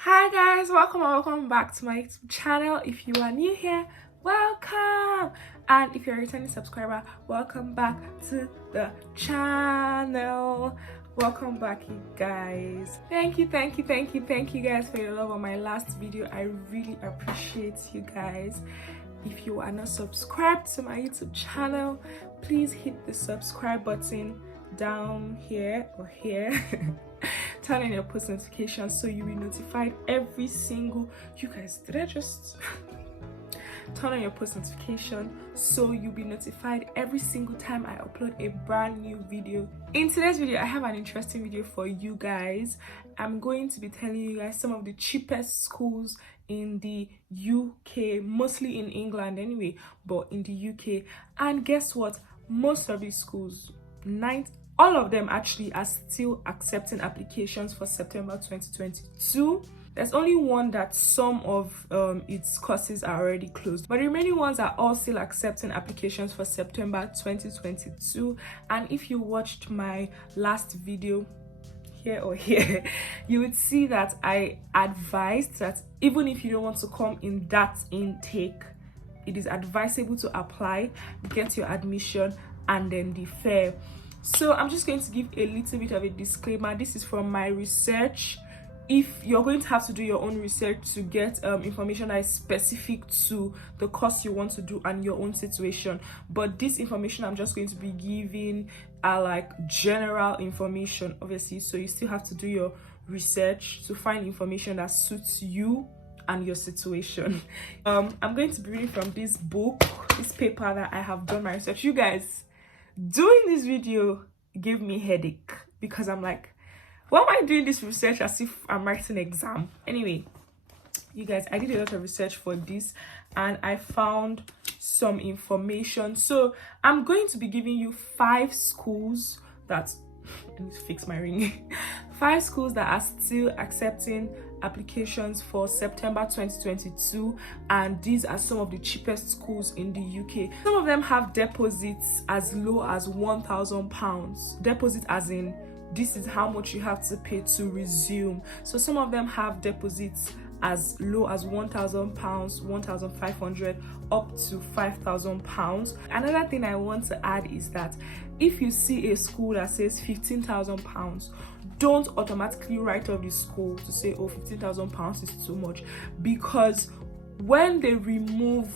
Hi guys, welcome and welcome back to my YouTube channel. If you are new here, welcome, and if you're a returning subscriber, welcome back to the channel. Welcome back, you guys. Thank you guys for your love on my last video. I really appreciate you guys. If you are not subscribed to my YouTube channel, please hit the subscribe button down here or here. Turn on your post notifications so you'll be notified every single turn on your post notification so you'll be notified every single time I upload a brand new video. In today's video, I have an interesting video for you guys. I'm going to be telling you guys some of the cheapest schools in the UK, mostly in England anyway, but in the UK. And guess what? Most of these schools, all of them actually are still accepting applications for September 2022. There's only one that some of its courses are already closed, but the remaining ones are all still accepting applications for September 2022. And if you watched my last video here or here, you would see that I advised that even if you don't want to come in that intake, it is advisable to apply, get your admission, and then defer. So I'm just going to give a little bit of a disclaimer. This is from my research. If you're going to have to do your own research to get information that is specific to the course you want to do and your own situation, but this information I'm just going to be giving are like general information, obviously, so you still have to do your research to find information that suits you and your situation. I'm going to be reading from this book, this paper that I have done my research. You guys, doing this video gave me a headache because I'm like, why am I doing this research as if I'm writing an exam? Anyway, you guys, I did a lot of research for this and I found some information. So I'm going to be giving you 5 schools that I need to fix my ring. 5 schools that are still accepting applications for September 2022, and these are some of the cheapest schools in the UK. Some of them have deposits as low as £1,000. Deposit as in this is how much you have to pay to resume. So some of them have deposits as low as £1,000, 1,500 up to £5,000. Another thing I want to add is that if you see a school that says £15,000, don't automatically write off the school to say, oh, £15,000 is too much, because when they remove,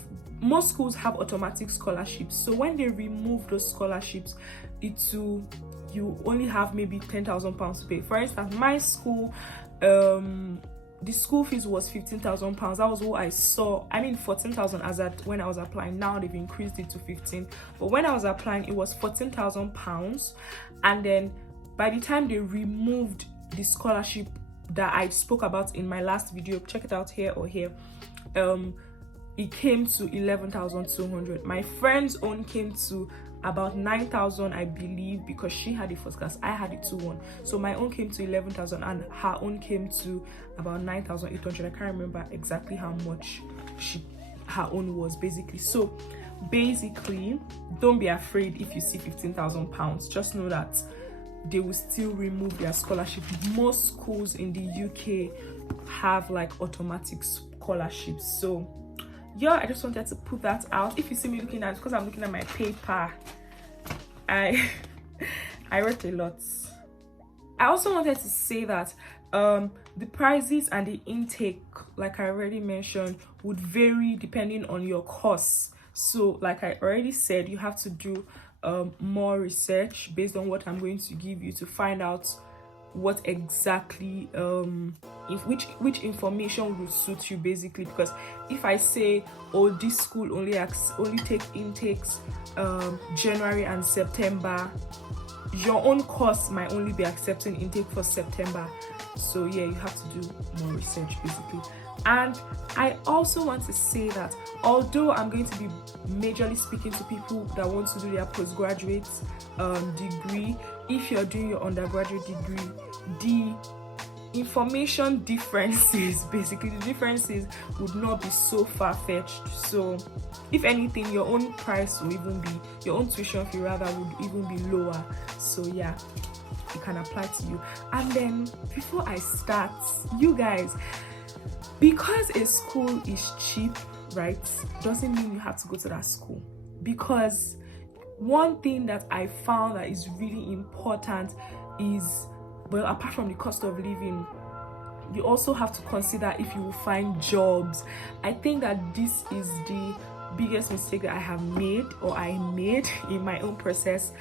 most schools have automatic scholarships, so when they remove those scholarships, you only have maybe £10,000 to pay. For instance, my school, the school fees was £15,000. That was what I saw. I mean 14,000 as at when I was applying. Now they've increased it to 15. But when I was applying, it was £14,000. And then by the time they removed the scholarship that I spoke about in my last video, check it out here or here, it came to 11,200. My friend's own came to about 9,000, I believe, because she had the first class, I had the 2-1. So my own came to 11,000 and her own came to about 9,800. I can't remember exactly how much her own was basically. So basically, don't be afraid if you see £15,000. Just know that they will still remove their scholarship. Most schools in the UK have like automatic scholarships. So yeah, I just wanted to put that out. If you see me looking at, because I'm looking at my paper, I wrote a lot. I also wanted to say that the prices and the intake, like I already mentioned, would vary depending on your course. So like I already said, you have to do more research based on what I'm going to give you to find out what exactly which information will suit you basically. Because if I say, oh, this school only take intakes January and September, your own course might only be accepting intake for September. So yeah, you have to do more research basically. And I also want to say that although I'm going to be majorly speaking to people that want to do their postgraduate degree, if you're doing your undergraduate degree, the information differences, basically the differences would not be so far-fetched. So if anything, your own price will even be, your own tuition fee rather would even be lower. So yeah, it can apply to you. And then before I start, you guys, Because a school is cheap, right, doesn't mean you have to go to that school. Because one thing that I found that is really important is, well, apart from the cost of living, you also have to consider if you will find jobs. I think that this is the biggest mistake that I made in my own process.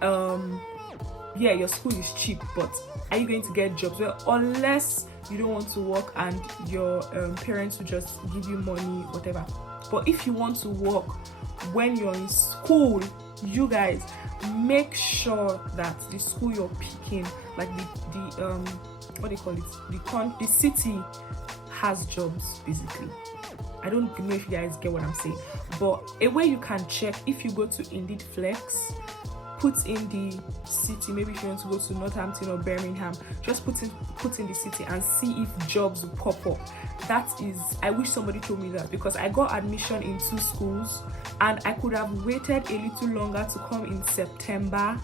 Yeah, your school is cheap, but are you going to get jobs? Well, unless you don't want to work and your parents will just give you money, whatever. But if you want to work when you're in school, you guys, make sure that the school you're picking, like the what do you call it, the city has jobs, basically. I don't know if you guys get what I'm saying, but a way you can check, if you go to Indeed Flex, put in the city. Maybe if you want to go to Northampton or Birmingham, just put in the city and see if jobs will pop up. That is, I wish somebody told me that, because I got admission in 2 schools and I could have waited a little longer to come in September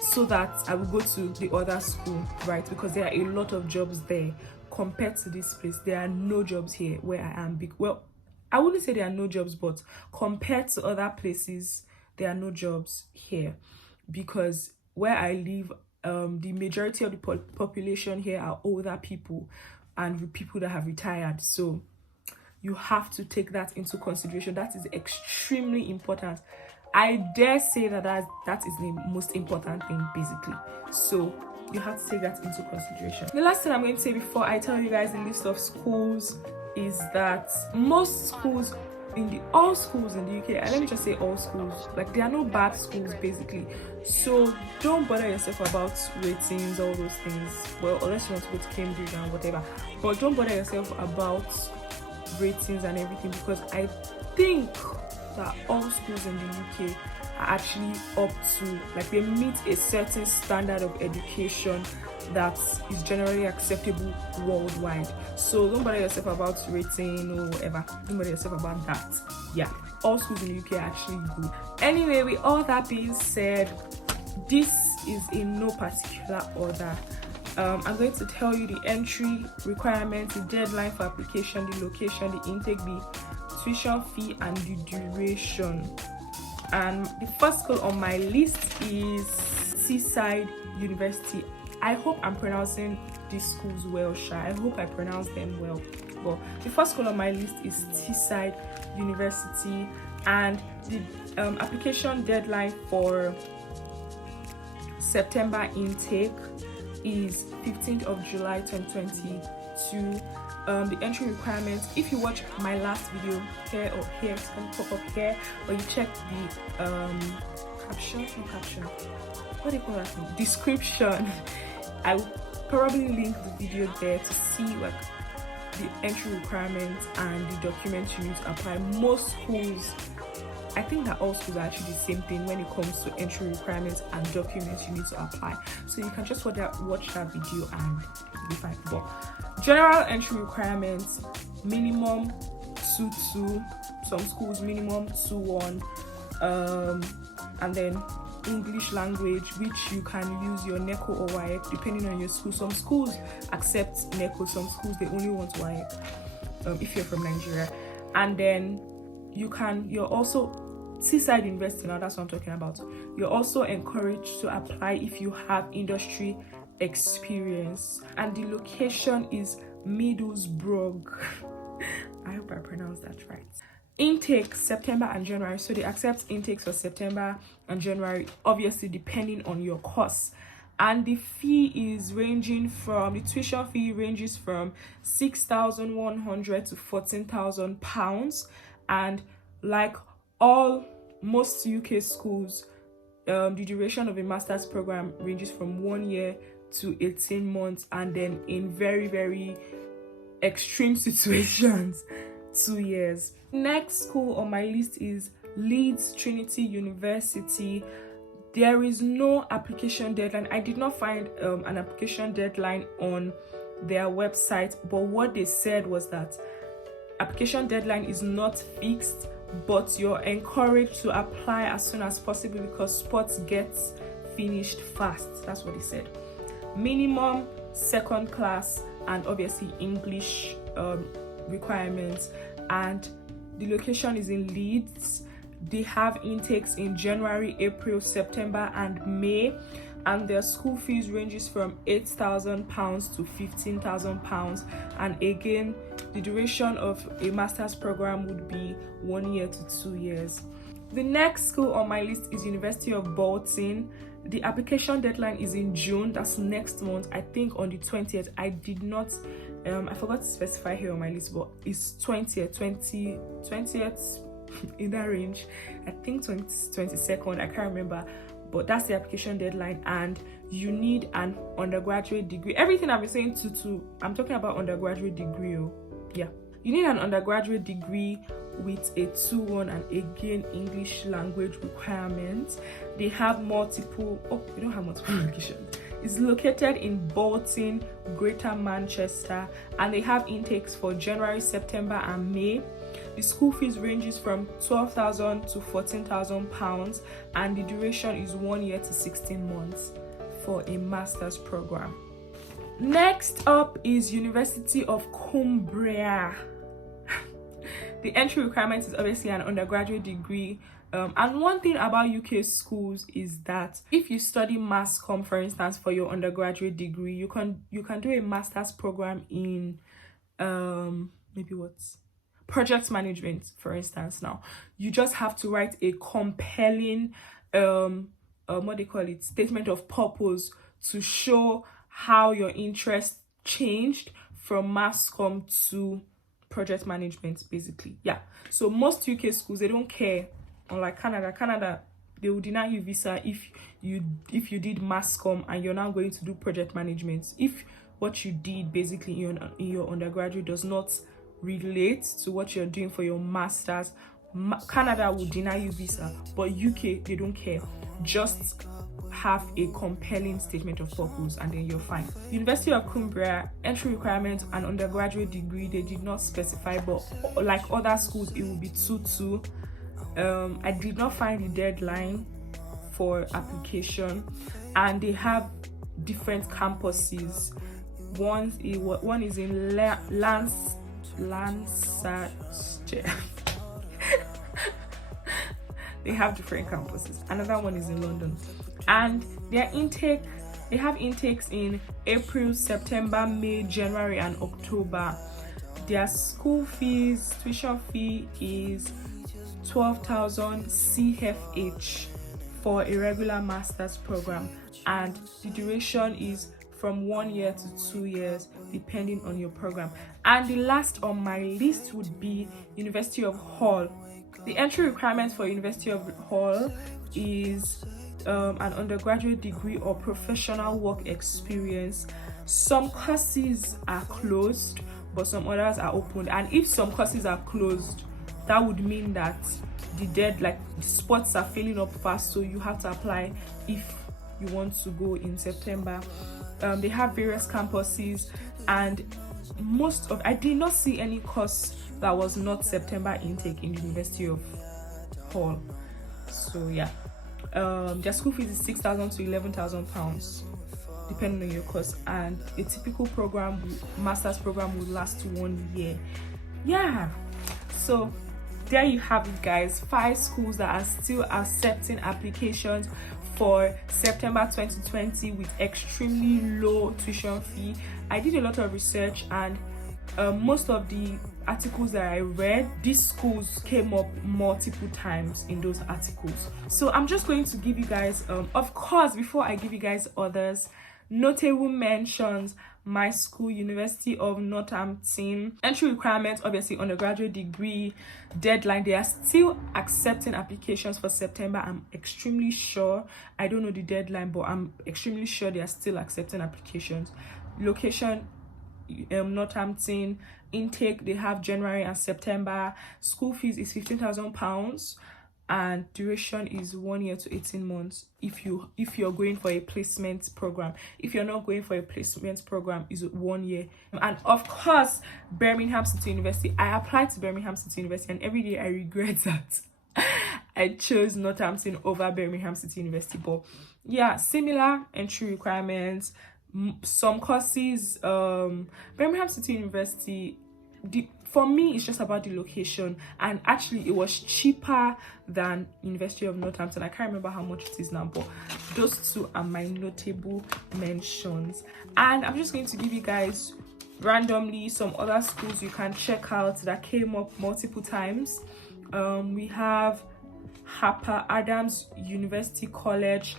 so that I would go to the other school, right? Because there are a lot of jobs there compared to this place. There are no jobs here where I am. Well, I wouldn't say there are no jobs, but compared to other places, there are no jobs here, because where I live, the majority of the population here are older people and people that have retired. So you have to take that into consideration. That is extremely important. I dare say that is the most important thing, basically. So you have to take that into consideration. The last thing I'm going to say before I tell you guys the list of schools is that most schools, all schools in the UK, and let me just say all schools, like, there are no bad schools, basically. So don't bother yourself about ratings, all those things. Well, unless you want to go to Cambridge and whatever, but don't bother yourself about ratings and everything, because I think that all schools in the UK are actually up to, like, they meet a certain standard of education that is generally acceptable worldwide. So don't bother yourself about rating or whatever. Don't bother yourself about that. Yeah, all schools in the UK are actually good. Anyway, with all that being said, this is in no particular order. I'm going to tell you the entry requirements, the deadline for application, the location, the intake, the tuition fee, and the duration. And the first school on my list is Seaside University. I hope I'm pronouncing these schools well, I hope I pronounce them well. But the first school on my list is Seaside University, and the application deadline for September intake is 15th of July 2022. The entry requirements, if you watch my last video here or here, it's going to pop up here, or you check the what do you call that thing? Description. I will probably link the video there to see, like, the entry requirements and the documents you need to apply. Most schools, I think that all schools are actually the same thing when it comes to entry requirements and documents you need to apply. So you can just watch that video and you'll be fine. But general entry requirements, minimum 2.2, some schools minimum 2.1, and then English language, which you can use your NECO or WAEC depending on your school. Some schools accept NECO, some schools they only want WAEC if you're from Nigeria. And then you're also Seaside University, now that's what I'm talking about. You're also encouraged to apply if you have industry experience, and the location is Middlesbrough. I hope I pronounced that right. Intake September and January, so they accept intakes for September and January, obviously depending on your course. And the fee is ranging from, the tuition fee ranges from £6,100 to £14,000. And like most UK schools, the duration of a master's program ranges from 1 year to 18 months, and then in very, very extreme situations, 2 years. Next school on my list is Leeds Trinity University. There is no application deadline. I did not find an application deadline on their website, but what they said was that application deadline is not fixed, but you're encouraged to apply as soon as possible because sports gets finished fast. That's what they said. Minimum second class and obviously English requirements, and the location is in Leeds. They have intakes in January, April, September, and May, and their school fees ranges from £8,000 to £15,000. And again, the duration of a master's program would be 1 year to 2 years. The next school on my list is University of Bolton. The application deadline is in June. That's next month, I think on the 20th. I did not I forgot to specify here on my list, but it's 20th in that range. I think 22nd, I can't remember, but that's the application deadline. And you need an undergraduate degree. Everything I've been saying I'm talking about undergraduate degree. Yeah, you need an undergraduate degree with a 2-1 and again English language requirements. They have multiple we don't have multiple locations. It's located in Bolton, Greater Manchester, and they have intakes for January, September, and May. The school fees ranges from £12,000 to £14,000, and the duration is 1 year to 16 months for a master's program. Next up is University of Cumbria. The entry requirement is obviously an undergraduate degree. And one thing about UK schools is that if you study mass comm, for instance, for your undergraduate degree, you can do a master's program in project management, for instance. Now you just have to write a compelling statement of purpose to show how your interest changed from mass comm to project management, basically. Yeah, so most UK schools, they don't care. Unlike Canada, they will deny you visa if you did mass comm and you're now going to do project management. If what you did basically in your undergraduate does not relate to what you're doing for your masters, Canada will deny you visa. But UK, they don't care. Just have a compelling statement of purpose and then you're fine. University of Cumbria, entry requirement and undergraduate degree, they did not specify, but like other schools, it will be 2-2. I did not find the deadline for application, and they have different campuses. One is in Lancashire. They have different campuses. Another one is in London, and they have intakes in April, September, May, January, and October. Their school fees, tuition fee is 12,000 CFH for a regular master's program, and the duration is from 1 year to 2 years depending on your program. And the last on my list would be University of Hull. The entry requirement for University of Hull is an undergraduate degree or professional work experience. Some courses are closed, but some others are open. And if some courses are closed, that would mean that the spots are filling up fast, so you have to apply if you want to go in September. They have various campuses, and I did not see any course that was not September intake in the University of Hull. So yeah, their school fees is £6,000 to £11,000 depending on your course, and a typical master's program will last 1 year. Yeah, so there you have it, guys. 5 schools that are still accepting applications for September 2020 with extremely low tuition fee. I did a lot of research, and most of the articles that I read, these schools came up multiple times in those articles. So I'm just going to give you guys, of course, before I give you guys others, notable mentions. My school, University of Northampton, entry requirements, obviously undergraduate degree, deadline, they are still accepting applications for September. I'm extremely sure. I don't know the deadline, but I'm extremely sure they are still accepting applications. Location, Northampton. Intake, they have January and September. School fees is £15,000, and duration is 1 year to 18 months if you're going for a placement program. If you're not going for a placement program, is 1 year. And of course, Birmingham City University. I applied to Birmingham City University, and every day I regret that I chose Northampton over Birmingham City University. But yeah, similar entry requirements. Some courses, Birmingham City University, for me, it's just about the location, and actually it was cheaper than University of Northampton. I can't remember how much it is now, but those two are my notable mentions. And I'm just going to give you guys randomly some other schools you can check out that came up multiple times. We have Harper Adams University College.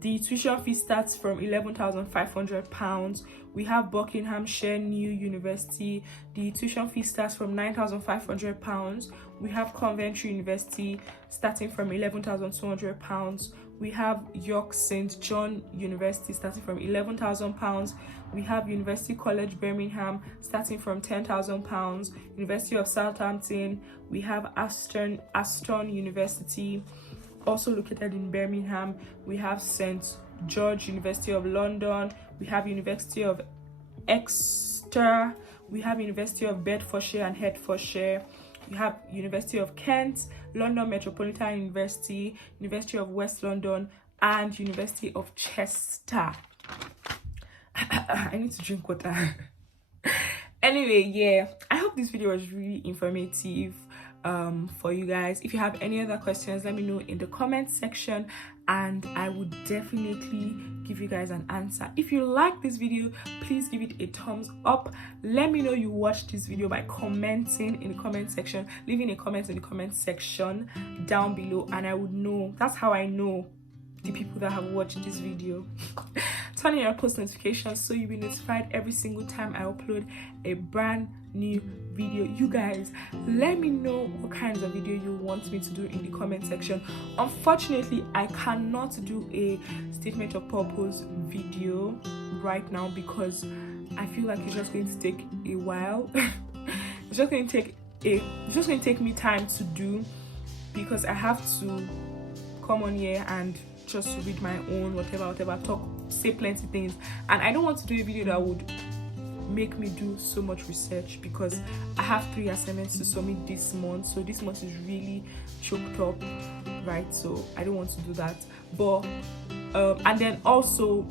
The tuition fee starts from £11,500. We have Buckinghamshire New University. The tuition fee starts from £9,500. We have Coventry University starting from £11,200. We have York St. John University starting from £11,000. We have University College Birmingham starting from £10,000. University of Southampton. We have Aston University, also located in Birmingham. We have St. George University of London. We have University of Exeter. We have University of Bedfordshire and Hertfordshire. We have University of Kent, London Metropolitan University, University of West London, and University of Chester. I need to drink water. Anyway, yeah, I hope this video was really informative for you guys. If you have any other questions, let me know in the comment section, and I would definitely give you guys an answer. If you like this video, please give it a thumbs up. Let me know you watched this video by commenting in the comment section, leaving a comment in the comment section down below, and I would know. That's how I know the people that have watched this video. Turn on your post notifications so you'll be notified every single time I upload a brand new video. You guys, let me know what kinds of video you want me to do in the comment section. Unfortunately, I cannot do a statement of purpose video right now because I feel like it's just going to take a while. It's just going to take me time to do, because I have to come on here and just read my own whatever, talk, say plenty things, and I don't want to do a video that would make me do so much research, because I have 3 assignments to submit this month, so this month is really choked up, right? So I don't want to do that. But and then also,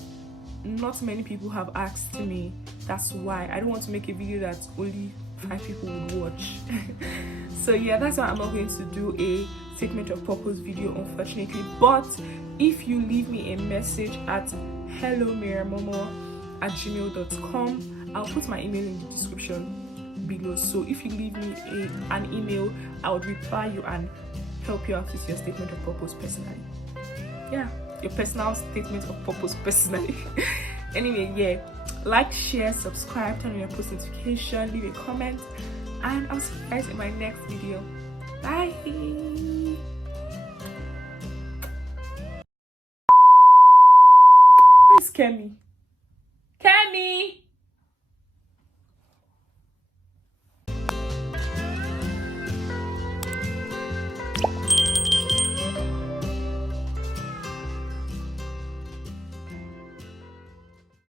not many people have asked me. That's why I don't want to make a video that only 5 people would watch. So yeah, that's why I'm not going to do a statement of purpose video, unfortunately. But if you leave me a message at hellomariammomoh@gmail.com, I'll put my email in the description below. So if you leave me an email, I would reply you and help you out with your statement of purpose personally. Yeah, your personal statement of purpose personally. Anyway, yeah, like, share, subscribe, turn on your post notification, leave a comment, and I'll see you guys in my next video. Bye. Where's Kemi? Kemi!